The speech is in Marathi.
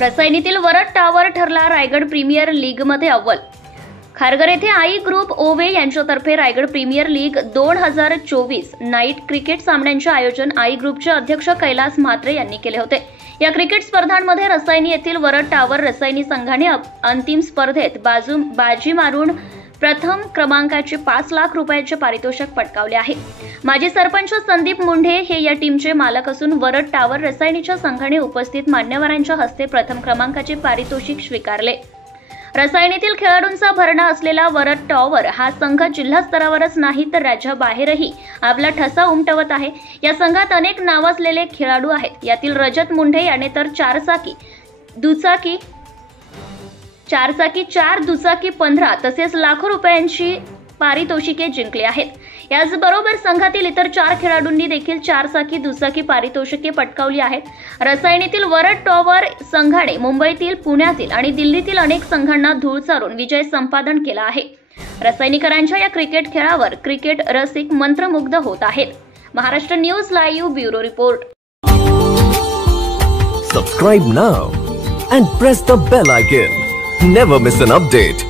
रसायनीतील वरद टॉवर ठरला रायगड प्रीमियर लीगमध्ये अव्वल। खारघर येथे आई ग्रुप ओवे यांच्यातर्फे Raigad premier league 2024 night cricket सामन्यांचे आयोजन आई ग्रुपचे अध्यक्ष कैलास म्हात्रे यांनी केले होते। या क्रिकेट स्पर्धांमध्ये रसायनी येथील वरद टॉवर रसायनी संघाने अंतिम स्पर्धेत बाजी मारून प्रथम क्रमांकाचे 5 लाख रुपयांचे पारितोषिक पटकावले आहे। माजी सरपंच संदीप मुंढे हे या टीमचे मालक असून वरद टॉवर रसायनीच्या संघाने उपस्थित मान्यवरांच्या हस्ते प्रथम क्रमांकाचे पारितोषिक स्वीकारले। रसायनीतील खेळाडूंचा भरणा असलेला वरद टॉवर हा संघ जिल्हा स्तरावरच नाही तर राज्याबाहेरही आपला ठसा उमटवत आहे। या संघात अनेक नावाजलेले खेळाडू आहेत। यातील रजत मुंढे याने तर चार दुचाकी 15 तसेच लाखो रुपयांची पारितोषिके जिंकली आहेत। याचबरोबर संघातील इतर 4 खेळाडूंनी देखील दुचाकी पारितोषिके पटकावली आहेत। रसायनीतील वरद टॉवर संघाने मुंबईतील, पुण्यातील आणि दिल्लीतील अनेक संघांना धूळ चारून विजय संपादन केला आहे। रसायनीकरांच्या या क्रिकेट खेळावर क्रिकेट रसिक मंत्रमुग्ध होत आहेत। Maharashtra news live bureau report. Subscribe now and press the bell icon. Never miss an update.